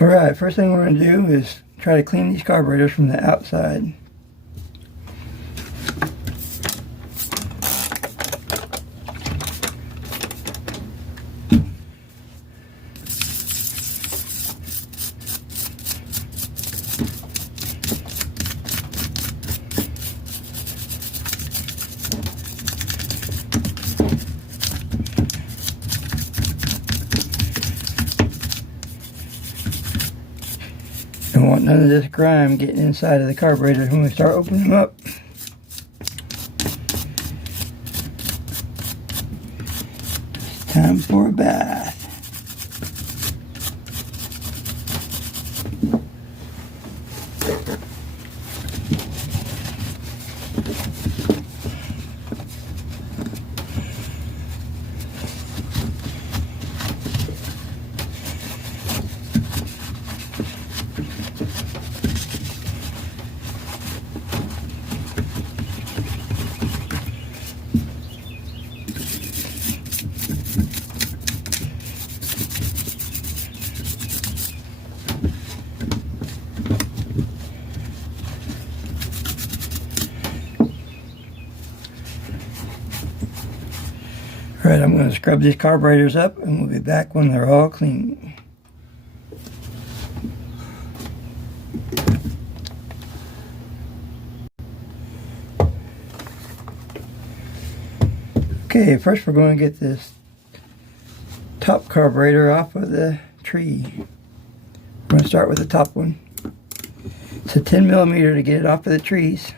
Alright, first thing we're going to do is try to clean these carburetors from the outside. Don't want none of this grime getting inside of the carburetor when we start opening them up. It's time for a bath. Alright, I'm going to scrub these carburetors up and we'll be back when they're all clean. Okay, first we're going to get this top carburetor off of the tree. We're going to start with the top one. It's a 10 millimeter to get it off of the trees.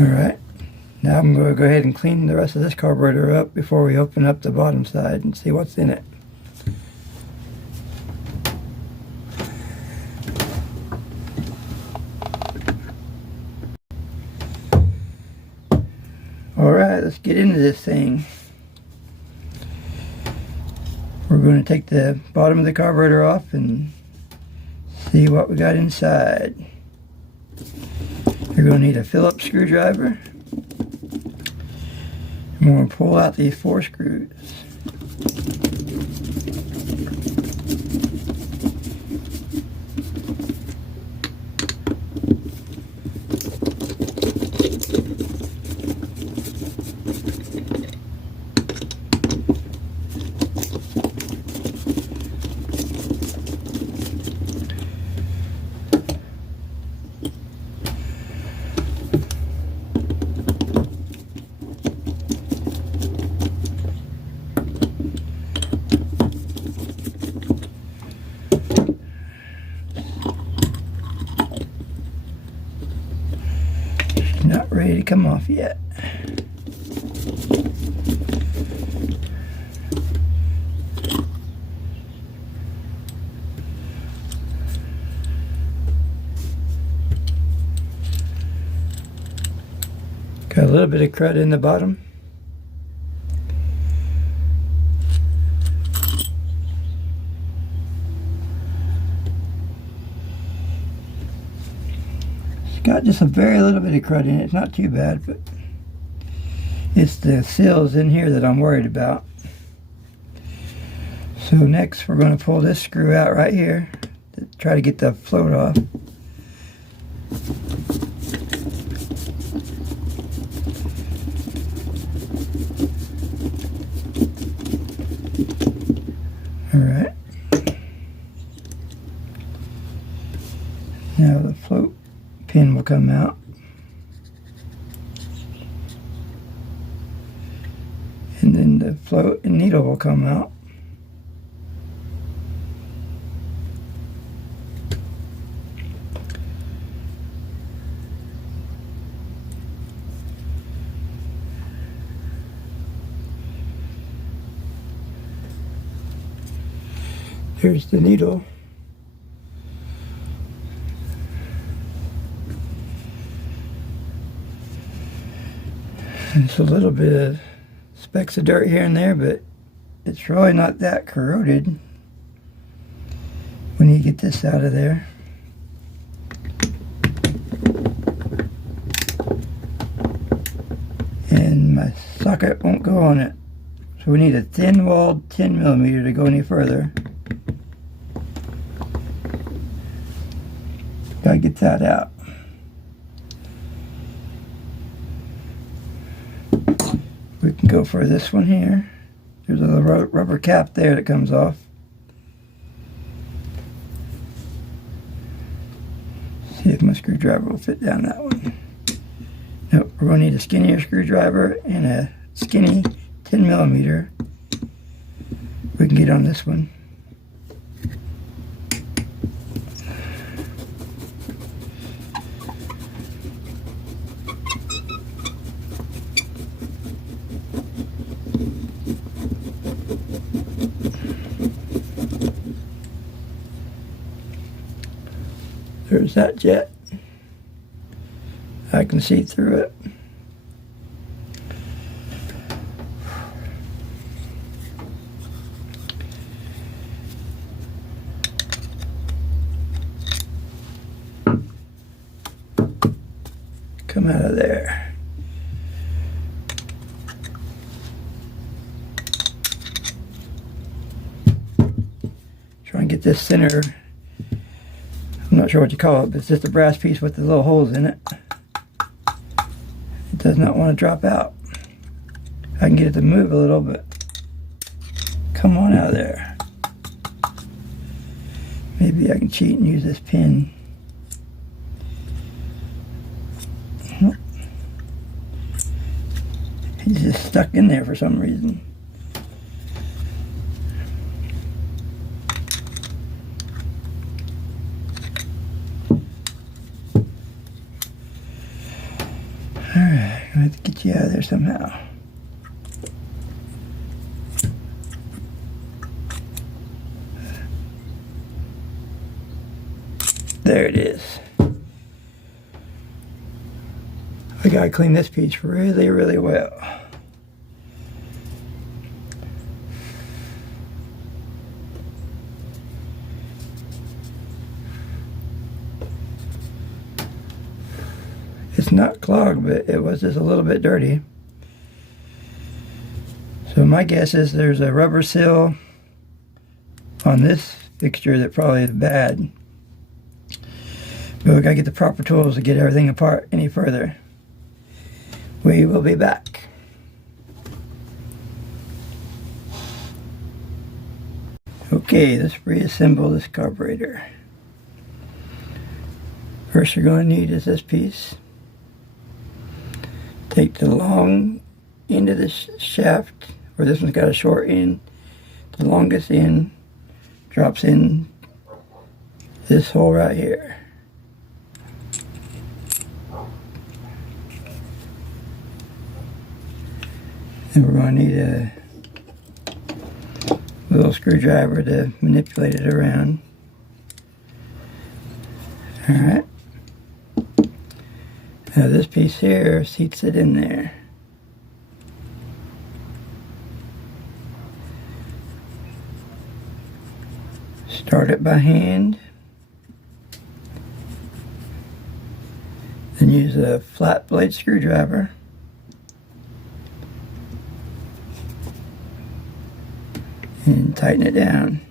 Alright, now I'm going to go ahead and clean the rest of this carburetor up before we open up the bottom side and see what's in it. Alright, let's get into this thing. We're going to take the bottom of the carburetor off and see what we got inside. You're going to need a Phillips screwdriver. I'm going to pull out these 4 screws. Not ready to come off yet. Got a little bit of crud in the bottom. Got just a very little bit of crud in it. It's not too bad, but it's the seals in here that I'm worried about. So next we're going to pull this screw out right here to try to get the float off. Alright. Now the float pin will come out. And then the float and needle will come out. Here's the needle. It's a little bit of specks of dirt here and there, but it's really not that corroded when you get this out of there. And my socket won't go on it. So we need a thin-walled 10mm to go any further. Gotta get that out. We can go for this one here. There's a rubber cap there that comes off. See if my screwdriver will fit down that one. Nope, we're going to need a skinnier screwdriver and a skinny 10mm. We can get on this one. There's that jet. I can see through it. Come out of there. Try and get this center. I'm not sure what you call it, but it's just a brass piece with the little holes in it. It does not want to drop out. I can get it to move a little, but come on out of there. Maybe I can cheat and use this pin. Nope. He's just stuck in there for some reason. Alright, I'm going to have to get you out of there somehow. There it is. I gotta clean this piece really, really well. It's not clogged, but it was just a little bit dirty. So my guess is there's a rubber seal on this fixture that probably is bad. But we gotta get the proper tools to get everything apart any further. We will be back. Okay, let's reassemble this carburetor. First you're going to need is this piece. Take the long end of the shaft, or this one's got a short end. The longest end drops in this hole right here. And we're going to need a little screwdriver to manipulate it around. Alright. Now this piece here seats it in there. Start it by hand. Then use a flat blade screwdriver. And tighten it down.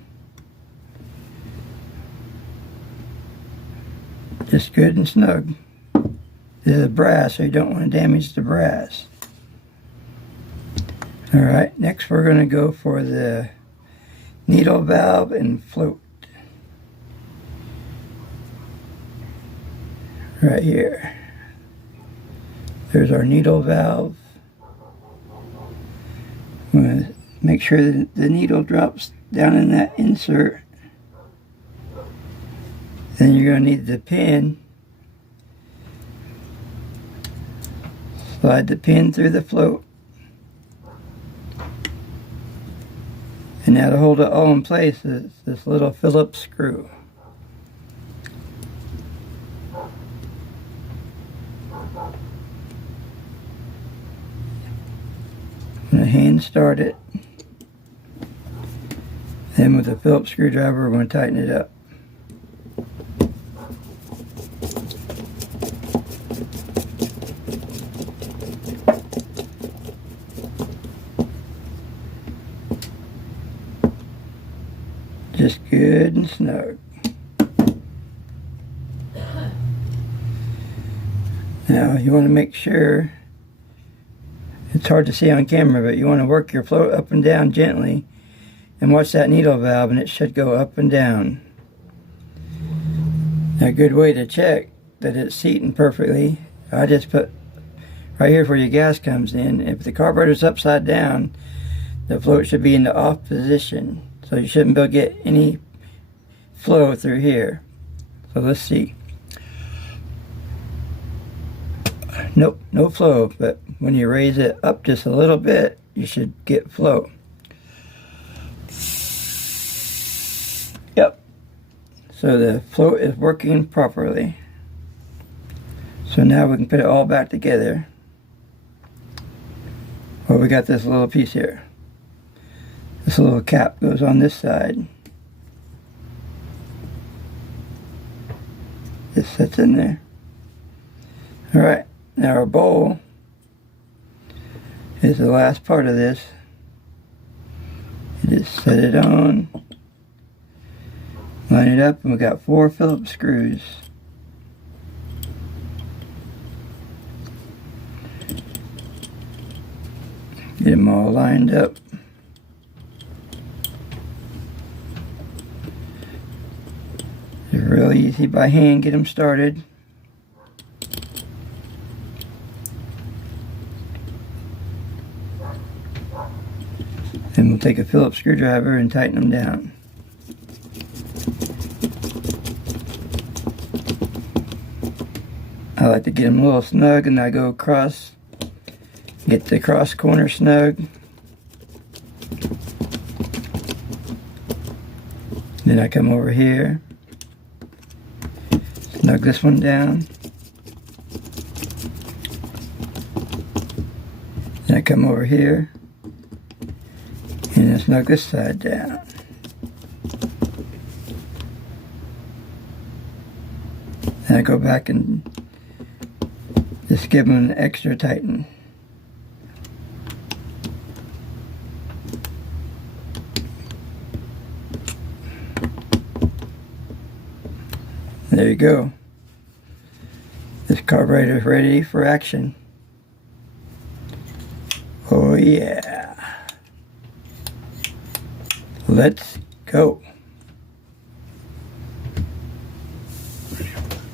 Just good and snug. This is brass, so you don't want to damage the brass. Alright, next we're going to go for the needle valve and float. Right here. There's our needle valve. I'm going to make sure that the needle drops down in that insert. Then you're going to need the pin. Slide the pin through the float. And And now to hold it all in place is this little Phillips screw. And the hand start it. Then with a Phillips screwdriver, we're going to tighten it up. Just good and snug. Now you want to make sure, it's hard to see on camera, but you want to work your float up and down gently and watch that needle valve, and it should go up and down. Now, a good way to check that it's seating perfectly, I just put right here where your gas comes in. If the carburetor's upside down, the float should be in the off position. So you shouldn't be able to get any flow through here. So let's see. Nope, no flow, but when you raise it up just a little bit, you should get flow. Yep. So the float is working properly. So now we can put it all back together. Well, we got this little piece here. This little cap goes on this side. This sits in there. Alright, now our bowl is the last part of this. You just set it on, line it up, and we got 4 Phillips screws. Get them all lined up. It's real easy by hand, get them started. Then we'll take a Phillips screwdriver and tighten them down. I like to get them a little snug, and I go across, get the cross corner snug. Then I come over here, snug this one down. Then I come over here and then snug this side down. Then I go back and just give them an extra tighten. There you go. This carburetor is ready for action. Oh yeah. Let's go.